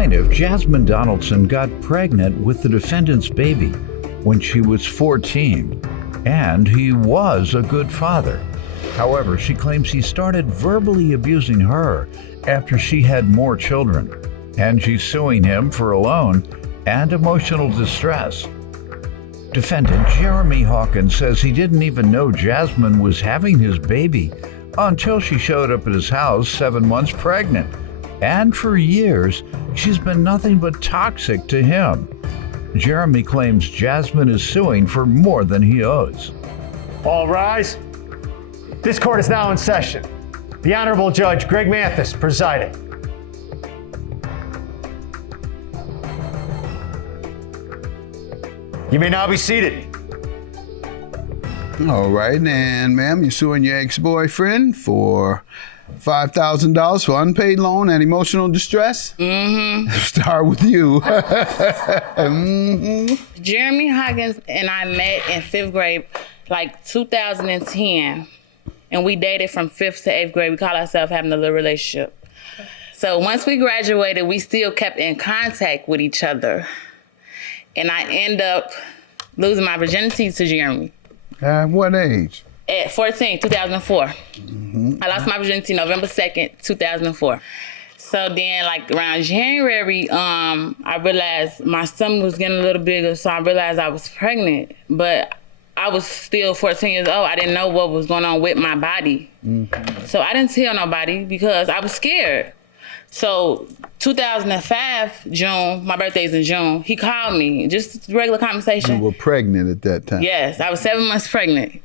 plaintiff, Jasmine Donaldson, got pregnant with the defendant's baby when she was 14, and he was a good father. However, she claims he started verbally abusing her after she had more children, and she's suing him for a loan and emotional distress. Defendant Jeremy Hawkins says he didn't even know Jasmine was having his baby until she showed up at his house 7 months pregnant. And for years, she's been nothing but toxic to him. Jeremy claims Jasmine is suing for more than he owes. All rise. This court is now in session. The Honorable Judge Greg Mathis presiding. You may now be seated. All right, and ma'am, you're suing your ex-boyfriend for $5,000 for unpaid loan and emotional distress? Mm-hmm. Start with you. Jeremy Hawkins and I met in 5th grade, like 2010. And we dated from 5th to 8th grade. We call ourselves having a little relationship. So once we graduated, we still kept in contact with each other. And I end up losing my virginity to Jeremy. At what age? At 14, 2004. Mm-hmm. I lost my virginity November 2nd, 2004. So then, like around January, I realized my stomach was getting a little bigger, so I realized I was pregnant. But I was still 14 years old. I didn't know what was going on with my body. Mm-hmm. So I didn't tell nobody because I was scared. So 2005, June, my birthday's in June, he called me, just a regular conversation. You were pregnant at that time? Yes, I was 7 months pregnant.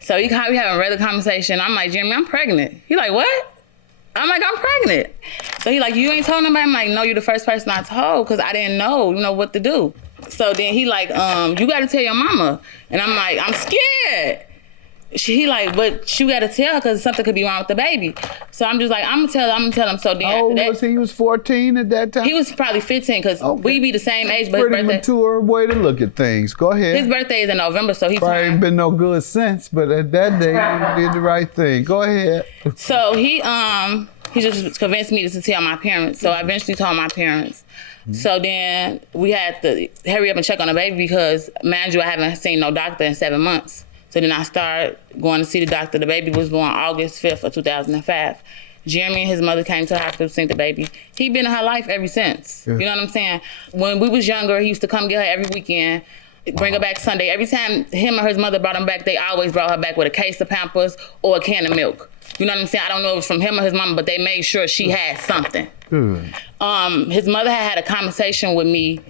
So he called me having a regular conversation. I'm like, Jeremy, I'm pregnant. He like, what? I'm like, I'm pregnant. So he like, you ain't told nobody? I'm like, no, you're the first person I told because I didn't know, what to do. So then he like, you got to tell your mama. And I'm like, I'm scared. He like, but you got to tell her because something could be wrong with the baby. So I'm just like, I'm going to tell him. So then how old was he? He was 14 at that time? He was probably 15 because we be the same age. But pretty his birthday, mature way to look at things. Go ahead. His birthday is in November, so he's probably ain't been no good since, but at that day, he did the right thing. Go ahead. So he just convinced me to tell my parents. So I eventually told my parents. Mm-hmm. So then we had to hurry up and check on the baby because, mind you, I haven't seen no doctor in 7 months. So then I started going to see the doctor. The baby was born August 5th of 2005. Jeremy and his mother came to the hospital to see the baby. He been in her life ever since. Yeah. You know what I'm saying? When we was younger, he used to come get her every weekend, bring her back Sunday. Every time him or his mother brought him back, they always brought her back with a case of Pampers or a can of milk. You know what I'm saying? I don't know if it was from him or his mama, but they made sure she had something. His mother had a conversation with me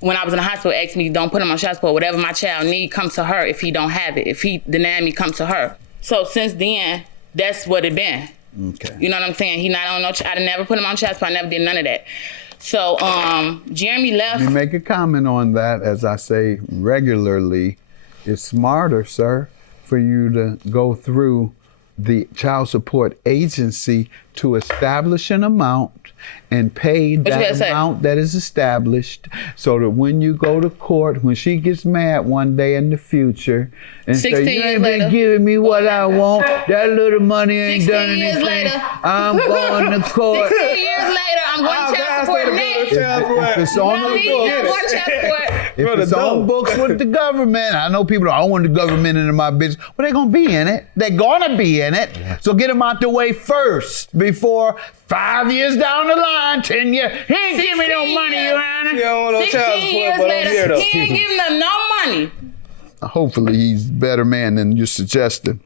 when I was in the hospital, asked me, don't put him on child support. Whatever my child need, come to her. If he don't have it, if he deny me, come to her. So since then, that's what it been. Okay. You know what I'm saying? He not on no, I never put him on child support. I never did none of that. So Jeremy left. You make a comment on that, as I say regularly. It's smarter, sir, for you to go through the child support agency to establish an amount and pay that amount that is established so that when you go to court, when she gets mad one day in the future and say, you ain't been giving me what I want, that little money ain't done anything, later. I'm going to court. 16 years later, I'm going to child support next. If it's on the books, if it's on books with the government, I know people don't want the government into my business. Well, they're going to be in it. They're going to be in it. So get them out the way first before 5 years down the line, 10 years. He ain't giving me no money, Your Honor. You don't want no child support, but I'm here, though. He ain't giving them no money. Hopefully he's a better man than you're suggesting.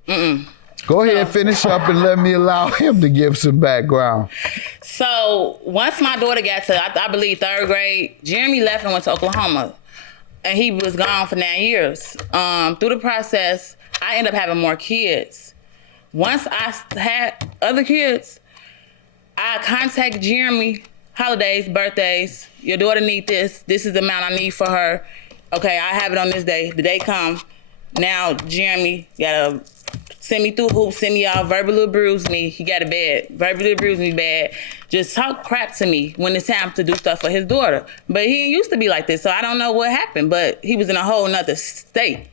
Go ahead, finish up and let me allow him to give some background. So once my daughter got to, I believe, 3rd grade, Jeremy left and went to Oklahoma. And he was gone for 9 years. Through the process, I ended up having more kids. Once I had other kids, I contacted Jeremy, holidays, birthdays, your daughter need this is the amount I need for her. Okay, I have it on this day. The day comes. Now Jeremy gotta send me through hoops, send me out, verbally abuse me. He got a bad, verbally abuse me bad. Just talk crap to me when it's time to do stuff for his daughter. But he used to be like this, so I don't know what happened, but he was in a whole nother state.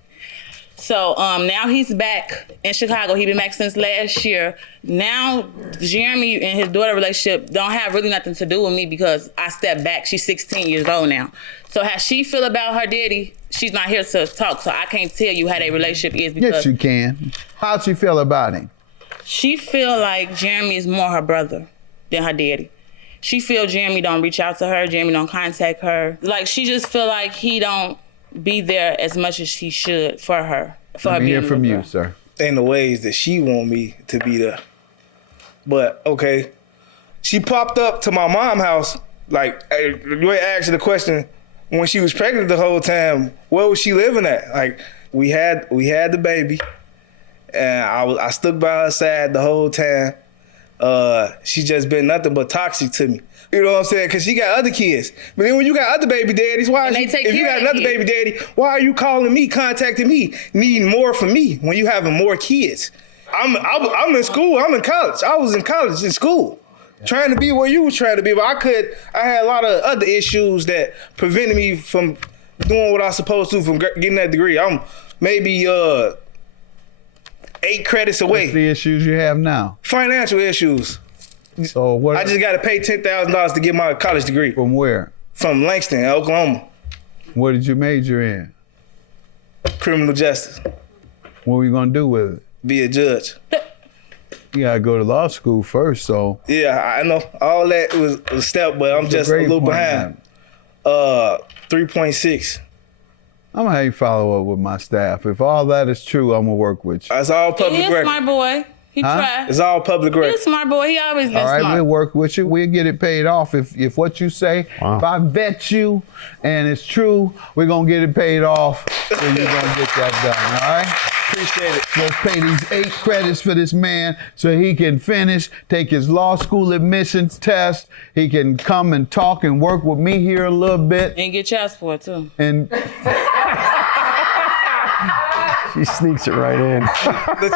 So now he's back in Chicago. He's been back since last year. Now Jeremy and his daughter relationship don't have really nothing to do with me because I stepped back. She's 16 years old now. So how she feel about her daddy, she's not here to talk. So I can't tell you how their relationship is because Yes, you can. How'd she feel about him? she feel like Jeremy is more her brother than her daddy. She feel Jeremy don't reach out to her. Jeremy don't contact her. Like she just feel like he don't be there as much as he should for her. For Let her me being hear from with you, her. sir. In the ways that she want me to be there. But okay, she popped up to my mom's house. Like you asked her the question when she was pregnant the whole time. Where was she living at? Like we had the baby, and I stuck by her side the whole time. She just been nothing but toxic to me. You know what I'm saying? Because she got other kids. But then when you got other baby daddies, why? If you got another baby daddy, why are you calling me, contacting me, needing more from me when you having more kids? I'm in school. I'm in college. I was in college in school, trying to be where you was trying to be. But I had a lot of other issues that prevented me from doing what I was supposed to, from getting that degree. I'm maybe 8 credits away. What's the issues you have now? Financial issues. So what? I just got to pay $10,000 to get my college degree. From where? From Langston, Oklahoma. What did you major in? Criminal justice. What were you gonna do with it? Be a judge. You gotta go to law school first, so. Yeah, I know. All that was a step, but I'm just a little behind. 3.6. I'm gonna have you follow up with my staff. If all that is true, I'm gonna work with you. It's all public He is record. smart boy. He tried. It's all public He record. a smart boy. He always been All right, smart. we'll work with you. We'll get it paid off. If what you say, if I vet you and it's true, we're gonna get it paid off. And you're gonna get that done, all right? Appreciate it. Let's pay these 8 credits for this man so he can finish, take his law school admissions test. He can come and talk and work with me here a little bit. And get child support too. And She sneaks it right in. For the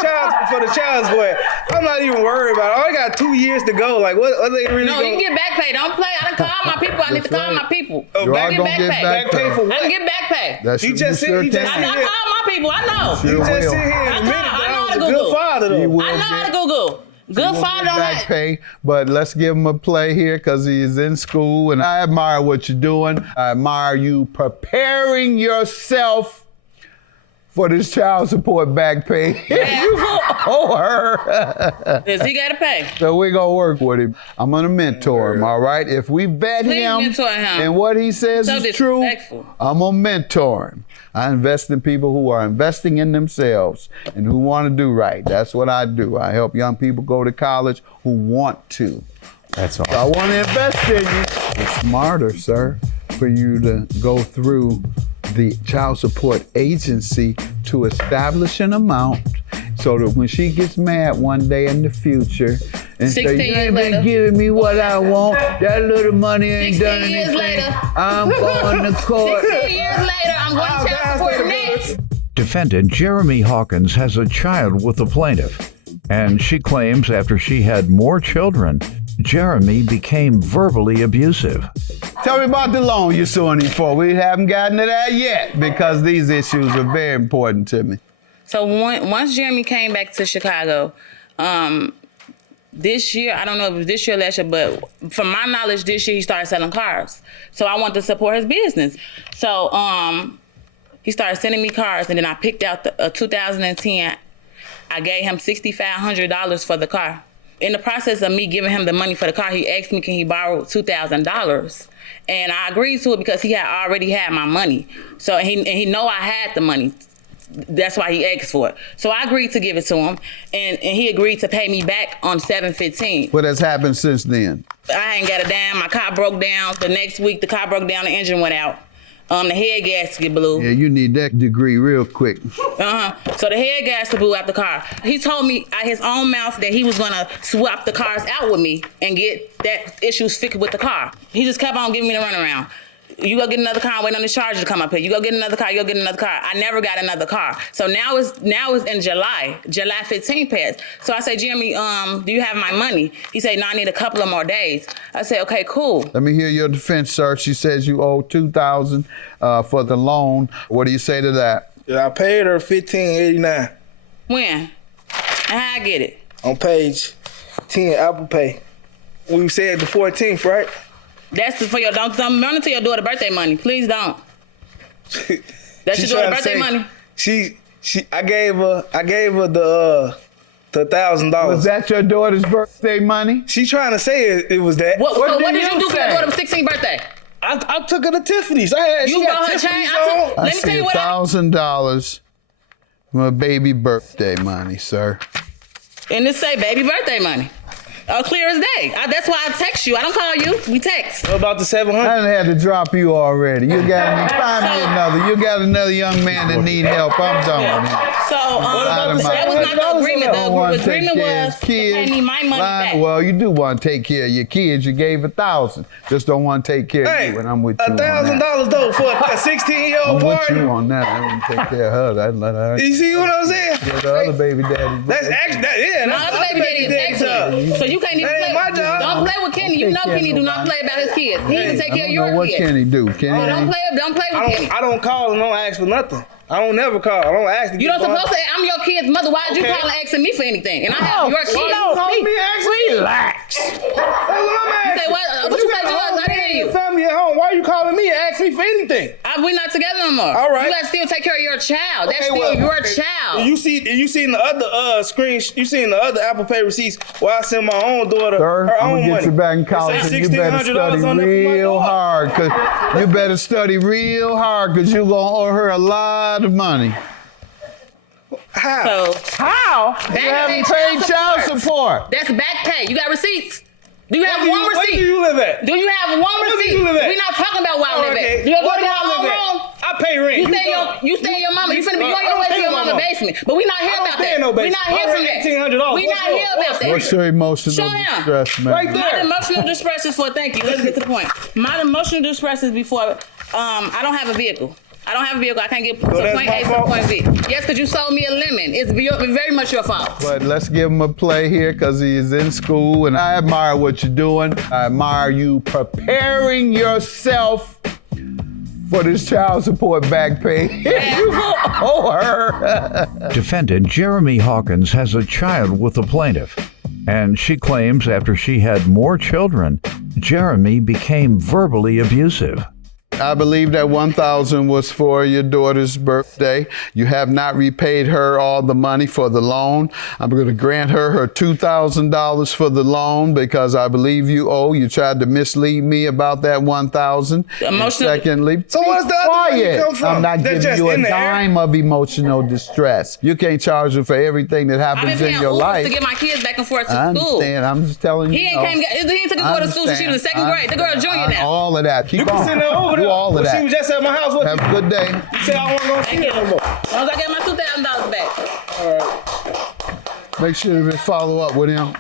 child support, I'm not even worried about it. I only got 2 years to go. Like, what are they really No, you can get back pay. Don't play. I done call my people. I need to call my people. Oh, you back- are gonna get back pay for pay. what? I can get back pay. That's You just said- sure you just can. I call my people. I know. Sure You just will. sit here and admit that I know I how was to a good Google. father, He though. will I know how to get- Google. Good We'll father get on back that. pay, but let's give him a play here because he is in school, and I admire what you're doing. I admire you preparing yourself for this child support back pay. You owe her. Cause he gotta pay. So we're gonna work with him. I'm gonna mentor him, all right? If we vet Please him mentor him. and what he says So is true, disrespectful. I'm gonna mentor him. I invest in people who are investing in themselves and who want to do right. That's what I do. I help young people go to college who want to. That's So I awesome. want to invest in you. It's smarter, sir, for you to go through the child support agency to establish an amount so that when she gets mad one day in the future and say, 16 you years ain't been later. giving me what I want, that little money ain't 16 done years anything, later. I'm going to court. 16 years later, I'm going to child support next. Defendant Jeremy Hawkins has a child with the plaintiff, and she claims after she had more children, Jeremy became verbally abusive. Tell me about the loan you're suing him for. We haven't gotten to that yet because these issues are very important to me. So once Jeremy came back to Chicago, this year, I don't know if it was this year or last year, but from my knowledge, this year he started selling cars. So I wanted to support his business. So he started sending me cars, and then I picked out the 2010. I gave him $6,500 for the car. In the process of me giving him the money for the car, he asked me, can he borrow $2,000? And I agreed to it because he had already had my money. So he know I had the money. That's why he asked for it. So I agreed to give it to him, and he agreed to pay me back on 7/15. What has happened since then? I ain't got a dime. My car broke down. The next week, the car broke down. The engine went out. The head gasket blew. Yeah, you need that degree real quick. So the head gasket blew out the car. He told me out his own mouth that he was gonna swap the cars out with me and get that issues fixed with the car. He just kept on giving me the runaround. You go get another car, wait on the charger to come up here. You go get another car, you go get another car. I never got another car. So now it's in July 15th passed. So I say, Jeremy, do you have my money? He said, no, I need a couple of more days. I said, okay, cool. Let me hear your defense, sir. She says you owe $2,000 for the loan. What do you say to that? Yeah, I paid her $15.89 When? And how I get it? on page 10, Apple Pay. We said the 14th, right? That's for your don't run into your daughter birthday money. Please don't. That's She your daughter tryna birthday say- money. I gave her the $1,000. Was that your daughter's birthday money? She trying to say it was that. What did you you do for say? your daughter's 16th birthday? I took her to Tiffany's. She You got bought her Tiffany's chain? on. I Let me tell see you what $1,000 my baby birthday money, sir. And it say baby birthday money. Clear as day. That's why I text you. I don't call you. We text. What about the 700? I done had to drop you already. You got find me another. You got another young man that need help. I'm done with him. So about the that was not the agreement. Don't want The to take agreement care was of to pay kids. me my money back. Well, you do want to take care of your kids. You gave $1,000. Just don't want to take care of Hey, you, and I'm with you on that. $1,000 though for a I'm 16-year-old with party. you on that. I wouldn't take care of her. I'd let her. You see what I'm saying? Yeah, the other baby daddy. That's actually My that's other baby daddy is excellent. So you can't even That play. ain't my job. Don't play with Kenny. You know Kenny do not play about his kids. He can take I care of don't know your what kids. Kenny do. So Kenny. don't play with Kenny. I don't call and don't ask for nothing. I don't never call. I don't ask. You don't supposed to. I'm your kid's mother. Why'd you Okay. call and asking me for anything? And I have your kids. Relax. That's what I'm asking. Say what? What you say to us? I didn't hear you. Family at home. Why are you calling me and asking me for anything? We're not together no more. All right. You gotta still take care of your child. That's Okay, still well, your okay. child. You seen the other you seen the other Apple Pay receipts where I send my own daughter Sir, her I'm own gonna get money. you back in college, It say and you better $1,600 study on there for my real daughter. hard. Cause you better study real hard, cause you gonna owe her a lot of money. How? So How? Back You haven't pay paid child child support. support. that's back pay. You got receipts. Do you have Where one do receipt? you live at? Do you have one Where do receipt? you live at? We're not talking about where I live Okay. at. Do you go Where to do your I own live at? room? I pay rent. You stay in your mama. You finna be on I your don't way stay to your in my mama's mama. basement. But we not here I don't about stay that. in no We basement. not here I from rent that. $1,800. We not here about that. What's your emotional Show him. distress, man? Right there. My emotional distress is for, thank you, let's get to the point. My emotional distress is before, I don't have a vehicle. I don't have a vehicle. I can't get to that's point my A to fault? point B. Yes, because you sold me a lemon. It's very much your fault. But let's give him a play here because he is in school, and I admire what you're doing. I admire you preparing yourself for this child support back pay. You owe her. Defendant Jeremy Hawkins has a child with the plaintiff, and she claims after she had more children, Jeremy became verbally abusive. I believe that $1,000 was for your daughter's birthday. You have not repaid her all the money for the loan. I'm going to grant her $2,000 for the loan because I believe you owe. You tried to mislead me about that $1,000. Emotional- Secondly, So where's the other money quiet. come from? I'm not That's giving just you a in the air? dime of emotional distress. You can't charge her for everything that I've been happens in paying your Ubers life. to get my kids back and forth to I school. understand. I'm just telling you. He ain't took his daughter to school since she was in second grade. The girl junior now. All of that. Keep You can on. send her over Do there. all of When that. She was just at my house. What Have a good day. you said I wasn't gonna see her no more. As long as I get my $2,000 back. All right. Make sure to follow up with him.